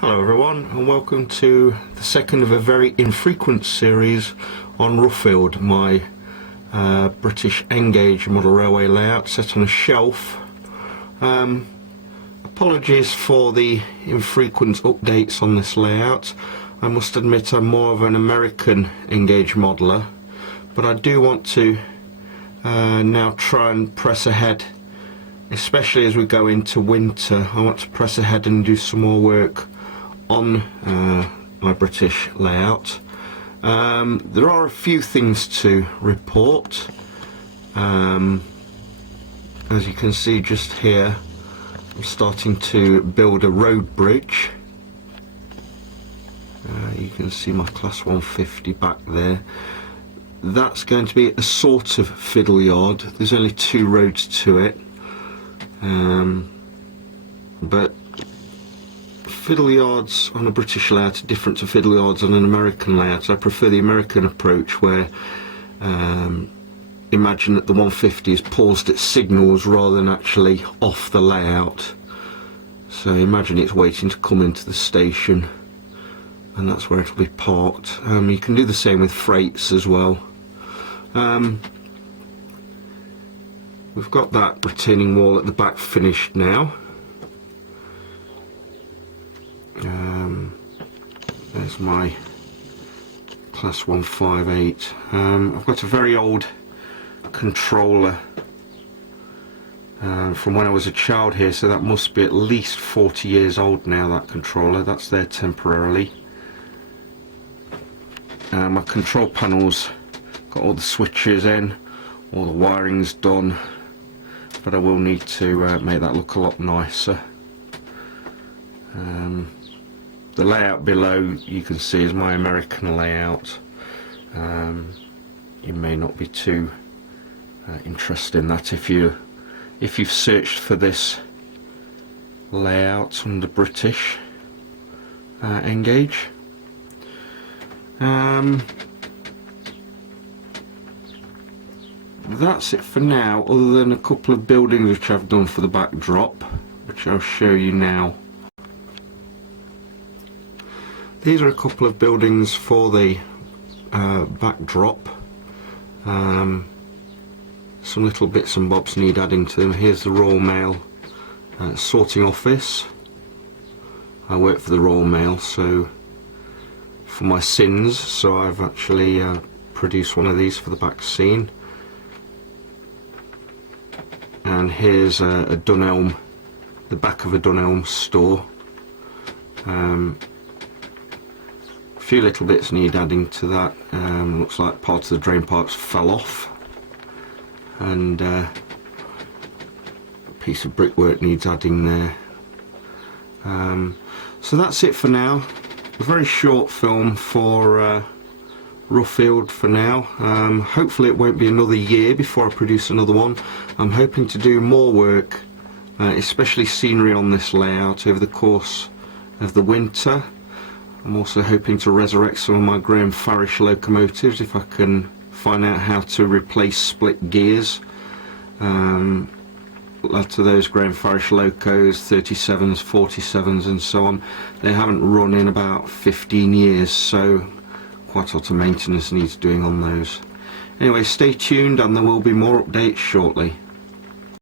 Hello everyone, and welcome to the second of a very infrequent series on Ruffield, my British N-gauge model railway layout set on a shelf. Apologies for the infrequent updates on this layout. I must admit I'm more of an American N-gauge modeler, but I do want to now try and press ahead, especially as we go into winter. I want to press ahead and do some more work on my British layout. There are a few things to report. As you can see just here, I'm starting to build a road bridge. You can see my class 150 back there. That's going to be a sort of fiddle yard. There's only two roads to it, but fiddle yards on a British layout are different to fiddle yards on an American layout. I prefer the American approach, where imagine that the 150 is paused at signals rather than actually off the layout. So imagine it's waiting to come into the station, and that's where it'll be parked. You can do the same with freights as well. We've got that retaining wall at the back finished now. There's my class 158. I've got a very old controller from when I was a child here, so that must be at least 40 years old now, that controller. That's there temporarily. My control panel's got all the switches in, all the wiring's done, but I will need to make that look a lot nicer. The layout below you can see is my American layout. You may not be too interested in that if you've searched for this layout on the British N-gauge. That's it for now, other than a couple of buildings which I've done for the backdrop, which I'll show you now. These are a couple of buildings for the backdrop. Some little bits and bobs need adding to them. Here's the Royal Mail sorting office. I work for the Royal Mail, so for my sins, so I've actually produced one of these for the back scene. And here's a Dunelm, the back of a Dunelm store. A few little bits need adding to that. Looks like part of the drain pipes fell off, and a piece of brickwork needs adding there. So that's it for now. A very short film for Ruffield for now. Hopefully it won't be another year before I produce another one. I'm hoping to do more work, especially scenery on this layout over the course of the winter. I'm also hoping to resurrect some of my Graham Farish locomotives if I can find out how to replace split gears. Lots of those Graham Farish locos, 37s, 47s and so on, they haven't run in about 15 years, so quite a lot of maintenance needs doing on those. Anyway, stay tuned and there will be more updates shortly.